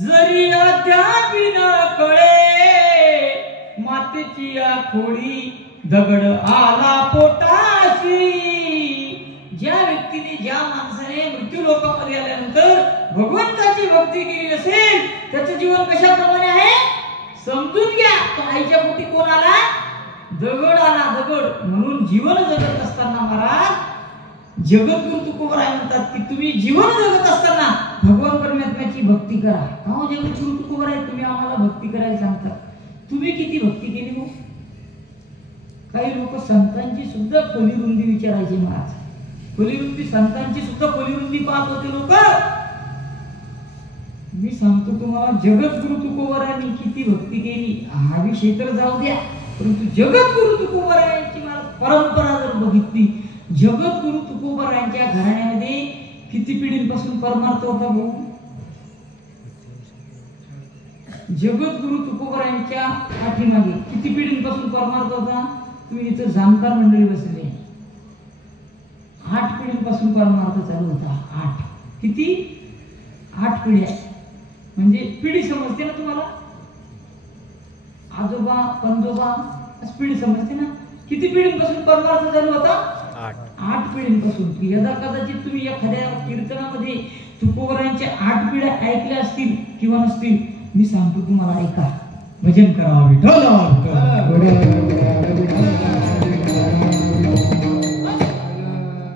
जरी अद्याप न कळे मातेची या खोडी दगड आला पोटाशी. ज्या व्यक्तीने ज्या माणसाने मृत्यू लोकांमध्ये आल्यानंतर भगवंताची भक्ती केली असेल त्याचं जीवन कशाप्रमाणे आहे समजून घ्या. तो आईच्या पोटी कोण आला दगड आला दगड. म्हणून जीवन जगत असताना महाराज जगद्गुरु तुकोबराय म्हणतात की तुम्ही जीवन जगत असताना भगवान परमात्म्याची भक्ती करा. का जगद्गुरु तुकोबराय तुम्ही आम्हाला भक्ती करायला सांगतात. तुम्ही किती भक्ती केली हो. काही लोक संतांची सुद्धा खोलीरुंदी विचारायचे महाराज. खोलीरुंदी संतांची सुद्धा खोलीरुंदी पाहत होते लोक. मी सांगतो तुम्हाला जगद्गुरु तुकोबरायांनी किती भक्ती केली हा विषय तर जाऊ द्या. परंतु जगद्गुरु तुकोबरायांची मला परंपरा जर बघितली जगद्गुरु तुकोबरायांच्या घराण्यामध्ये किती पिढींपासून परमार्थ होता भाऊ. जगद्गुरु तुकोबरायांच्या पाठीमागे किती पिढींपासून परमार्थ होता. तुम्ही इथं जाणकार मंडळी बसले 8 पिढींपासून परमार्थ चालू होता. 8 किती 8 पिढ्या म्हणजे पिढी समजते ना तुम्हाला. आजोबा पंजोबा पिढी समजते ना. किती पिढींपासून परमार्थ चालू होता 8 पिढींपासून. यदा कदाचित तुम्ही एखाद्या कीर्तनामध्ये तुकोबरायांच्या 8 पिढ्या ऐकल्या असतील किंवा नसतील मी सांगतो तुम्हाला ऐका. भजन करा विठ्ठल.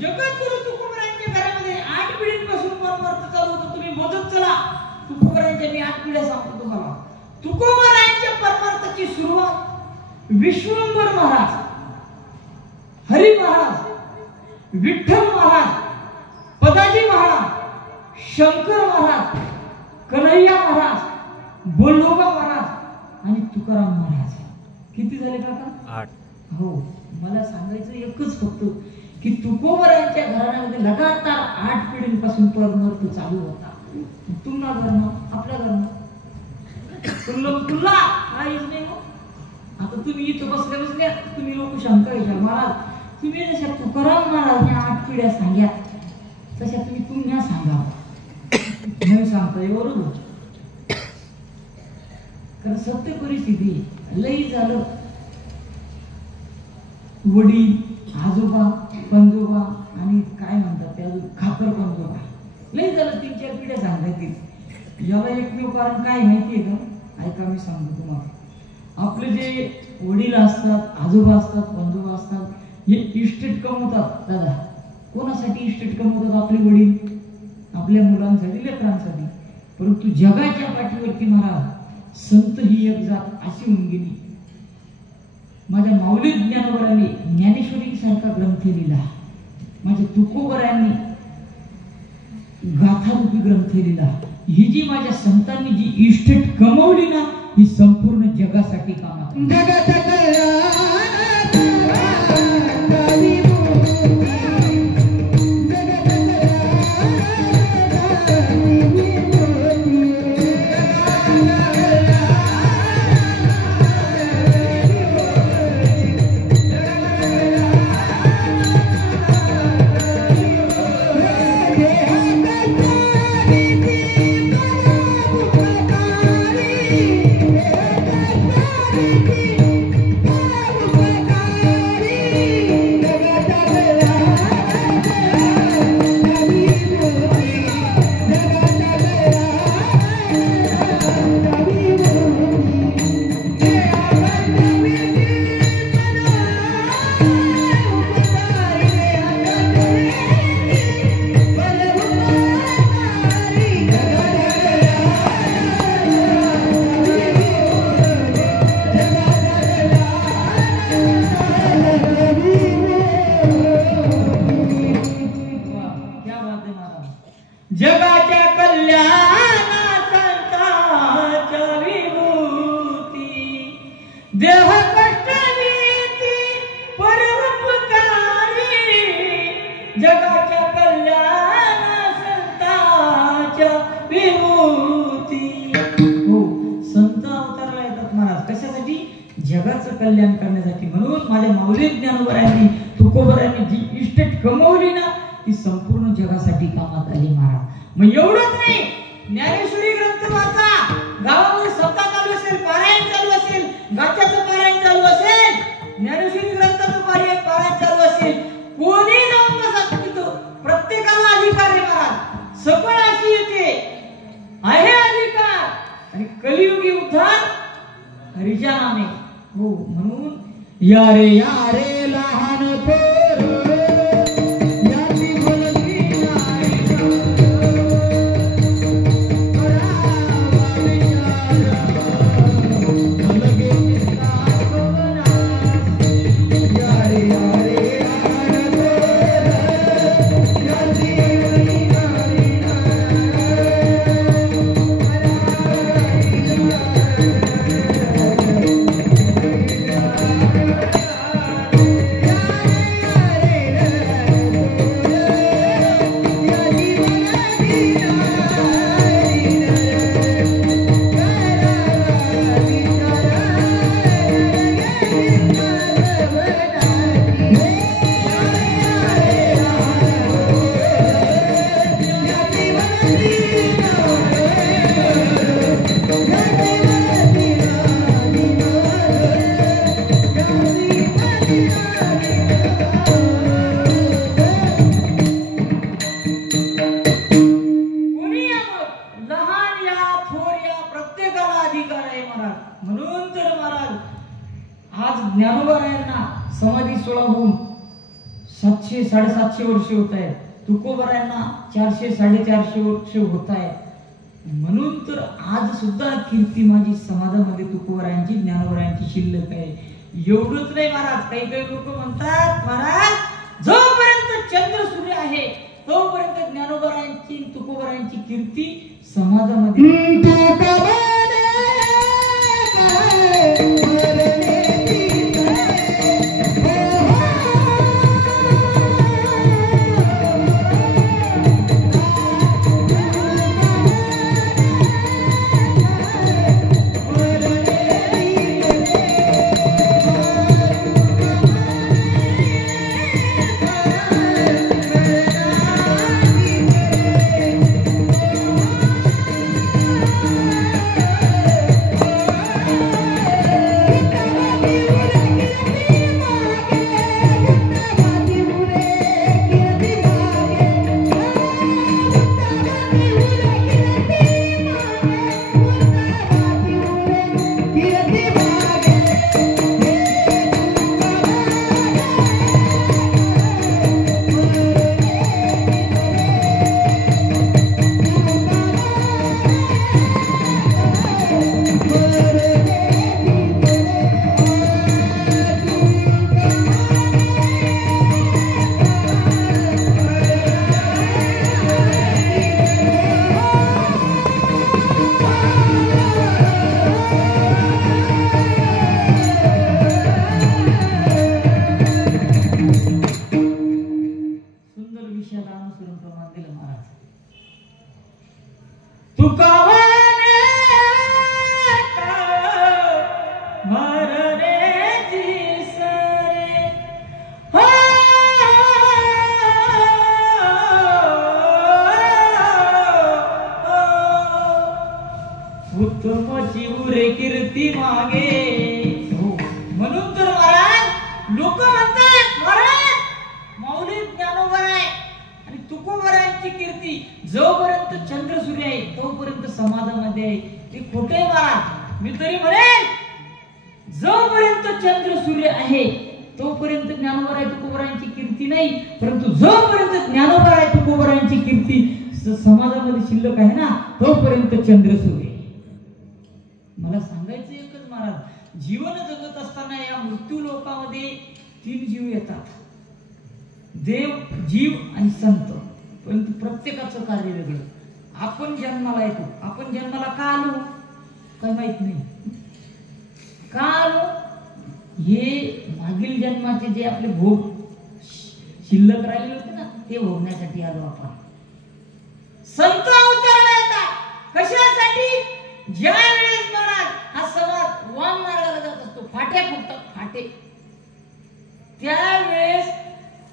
जगद्गुरु तुकोबरायांच्या घरामध्ये 8 पिढींपासून परमार्थ चालू होतं. तुम्ही मोजत चला. तुकोबरायांच्या मी 8 पिढ्या सांगतो तुम्हाला. तुकोबरायांच्या परमार्थाची सुरुवात विश्वंभर महाराज, हरी महाराज, विठ्ठल महाराज, पदाजी महाराज, शंकर महाराज, कन्हैया महाराज, बोलोबा महाराज आणि तुकाराम महाराज. किती झाले काका 8. हो. मला सांगायचं एकच फक्त की तुकोबरायांच्या घराण्यामध्ये लगातार 8 पिढींपासून परमार्थ चालू होता. तुमना घरनं आपल्या घरनं तुला काहीच नाही हो. आता तुम्ही इथं बसल्या तुम्ही लोक शंका विचार महाराज तुम्ही जशा तुकाराम महाराजने 8 पिढ्या सांग्या तशा तुम्ही पुन्हा सांगा. नाही सांगता बरोबर. कारण सत्य परिस्थिती लई झालं. वडील आजोबा पंजोबा आणि काय म्हणतात त्या खापर पंजोबा लई झालं 3-4 पिढ्या सांगता येतील. याला एकमेव कारण काय माहितीये का. ऐका मी सांगतो तुम्हाला. आपले जे वडील असतात आजोबा असतात पंजोबा असतात हे इस्टेट कमवतात. दादा कोणासाठी इस्टेट कमवतात आपले वडील आपल्या मुलांसाठी लेकरांसाठी. परंतु जगाच्या पाठीवरती महाराज संत ही एक जात अशी होऊन गेली. माझ्या माऊली ज्ञानोबरांनी ज्ञानेश्वरी सारखा ग्रंथ लिहिला. माझ्या तुकोबरायांनी गाथारूपी ग्रंथ लिहिला. ही जी माझ्या संतांनी जी इस्टेट कमवली ना ही संपूर्ण जगासाठी कामात. जगाच्या कल्याणाचा विभूती देह कष्ट नीती परोपकारी जगाच्या कल्याणाचा विभूती. हो संत अवताराला येतात महाराज कशासाठी जगाचं कल्याण करण्यासाठी. म्हणून माझ्या माऊली ज्ञानोबरायांनी तुकोबरायांनी जी इस्टेट कमवली ना ती संपूर्ण जगासाठी कामात आली महाराज. मग एवढंच नाही ज्ञानेश्वरी ग्रंथ वाचा गावामध्ये सप्ताह चालू असेल, पारायण चालू असेल, गाच्याचं पारायण चालू असेल, ज्ञानेश्वरी ग्रंथाचं पारायण चालू असेल, कोणी जाऊन बसा तिथं, प्रत्येकाला अधिकार आहे महाराज. सकळ अशी येते आहे अधिकार आणि कलियुगी उद्धार हरीच्या नामे. हो, म्हणून या रे लहान पोर याची भलती नाही करावा विचार अलगे निस्तार या रे लहान पोर याची भलती नाही समाधी सोहळा होऊन 700-750 वर्ष होत आहे. तुकोबरायांना 400-450 वर्ष होत आहे. म्हणून तर आज सुद्धा कीर्ती माझी समाजामध्ये तुकोबरायांची, ज्ञानोबरायांची शिल्लक आहे. एवढंच नाही महाराज, काही लोक म्हणतात महाराज जोपर्यंत चंद्र सूर्य आहे तोपर्यंत ज्ञानोबरायांची, तुकोबरायांची कीर्ती समाजामध्ये कीर्ती मागे. म्हणून तर महाराज लोक म्हणतात महाराज माऊली ज्ञानोबा आहे आणि तुकोबरायांची कीर्ती जोपर्यंत चंद्र सूर्य आहे तोपर्यंत समाजामध्ये आहे. ते खोटे महाराज. मी तरी म्हणेन जोपर्यंत चंद्र सूर्य आहे तोपर्यंत ज्ञानोबा तुकोबरायांची कीर्ती नाही, परंतु जोपर्यंत ज्ञानोबा तुकोबरायांची कीर्ती समाजामध्ये शिल्लक आहे ना तोपर्यंत चंद्र सूर्य. मला सांगायचं एकच महाराज, जीवन जगत असताना या मृत्यू लोकामध्ये 3 जीव येतात, देव, जीव आणि संत. परंतु प्रत्येकाचं कार्य वेगळं. आपण जन्माला येतो, आपण जन्माला का आलो काय माहित नाही. का आलो हे मागील जन्माचे जे आपले भोग शिल्लक राहिले होते ना ते भोगण्यासाठी आलो आपण. संत अवताराला येतात कशासाठी? ज्या वेळेस महाराज हा समाज वाम मार्गाला जात असतो, फाटे फुटतात फाटे, त्यावेळेस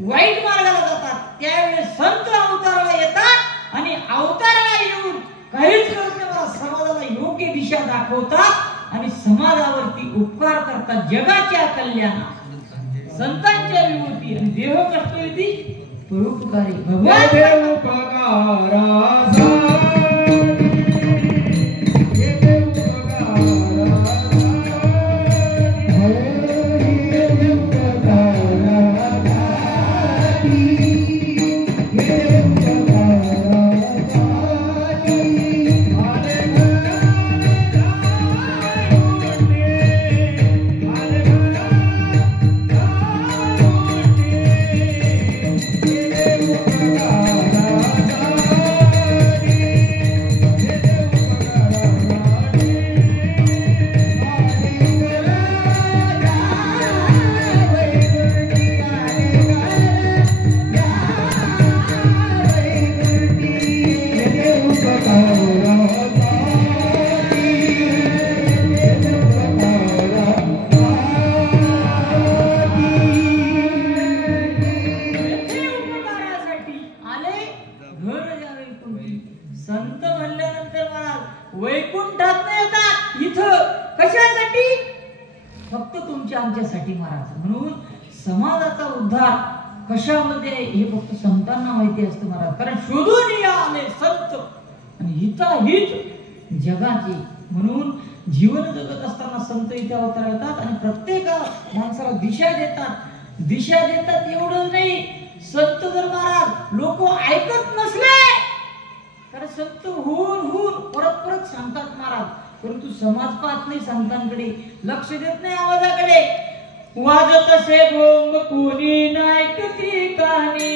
वाईट मार्गाला जातात, त्यावेळेस संत अवताराला येतात आणि अवताराला येऊन काहीच करत नाही, मला समाजाला योग्य दिशा दाखवतात. जगवतात आणि समाजावरती उपकार करतात, जगाच्या कल्याणा संतांच्या विभूती आणि देह कष्ट येती परोपकारी भगवान देव उपकाराचा संत म्हणल्यानंतर महाराज वैकुंठात नाही येतात, इथं कशासाठी? फक्त तुमच्या आमच्यासाठी महाराज. म्हणून समाजाचा उद्धार कशामध्ये हे फक्त संतांना माहिती असतं महाराज. कारण शोधून या आले संत आणि हिताहित जगाचे. म्हणून जीवन जगत असताना संत इथे अवतार येतात आणि प्रत्येक माणसाला दिशा देतात. दिशा देतात एवढं नाही, संत जर महाराज लोक ऐकत नसले तर संत होऊन परत परत सांगतात महाराज. परंतु समाज पाहत नाही, संतांकडे लक्ष देत नाही, आवाजाकडे. वाजत असे बोंब कोणी नायकती कानी,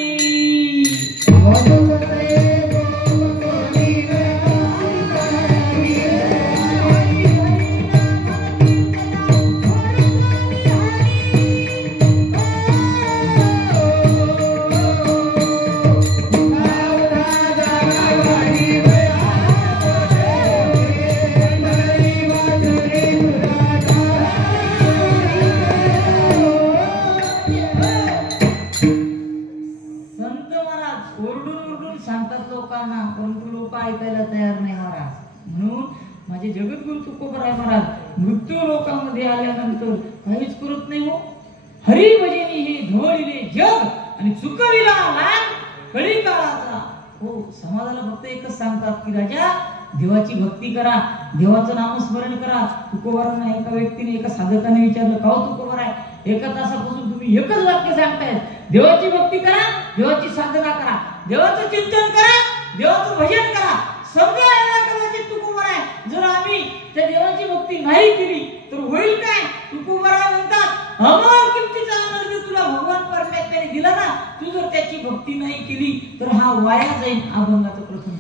परंतु लोक ऐकायला तयार नाही महाराज. म्हणून माझे जगद्गुरु तुकोबराय महाराज मृत्यू लोकांमध्ये आल्यानंतर काहीच करत नाही. हो हरिभजनी हे धवळिले जग आणि चुकविला लहान कळी काळाचा. हो समाजाला फक्त एकच सांगतात की राजा देवाची भक्ती करा, देवाचं नामस्मरण करा. तुकोबरांना एका व्यक्तीने एका साधकाने विचारलं, का हो तुकोबराय एका तासापासून तुम्ही एकच वाक्य सांगतायत, देवाची भक्ती करा, देवाची साधना करा, देवाचं चिंतन करा, देवाचं भजन करा. समजा याला कदाचित तुकोबराय जर आम्ही त्या देवाची भक्ती नाही केली तर होईल काय? तुकोबराय म्हणतात अमोल किमतीचा आनंद तुला भगवान परमेश्वराने दिला ना, तू जर त्याची भक्ती नाही केली तर हा वाया जाईल. अभंगाचं प्रथम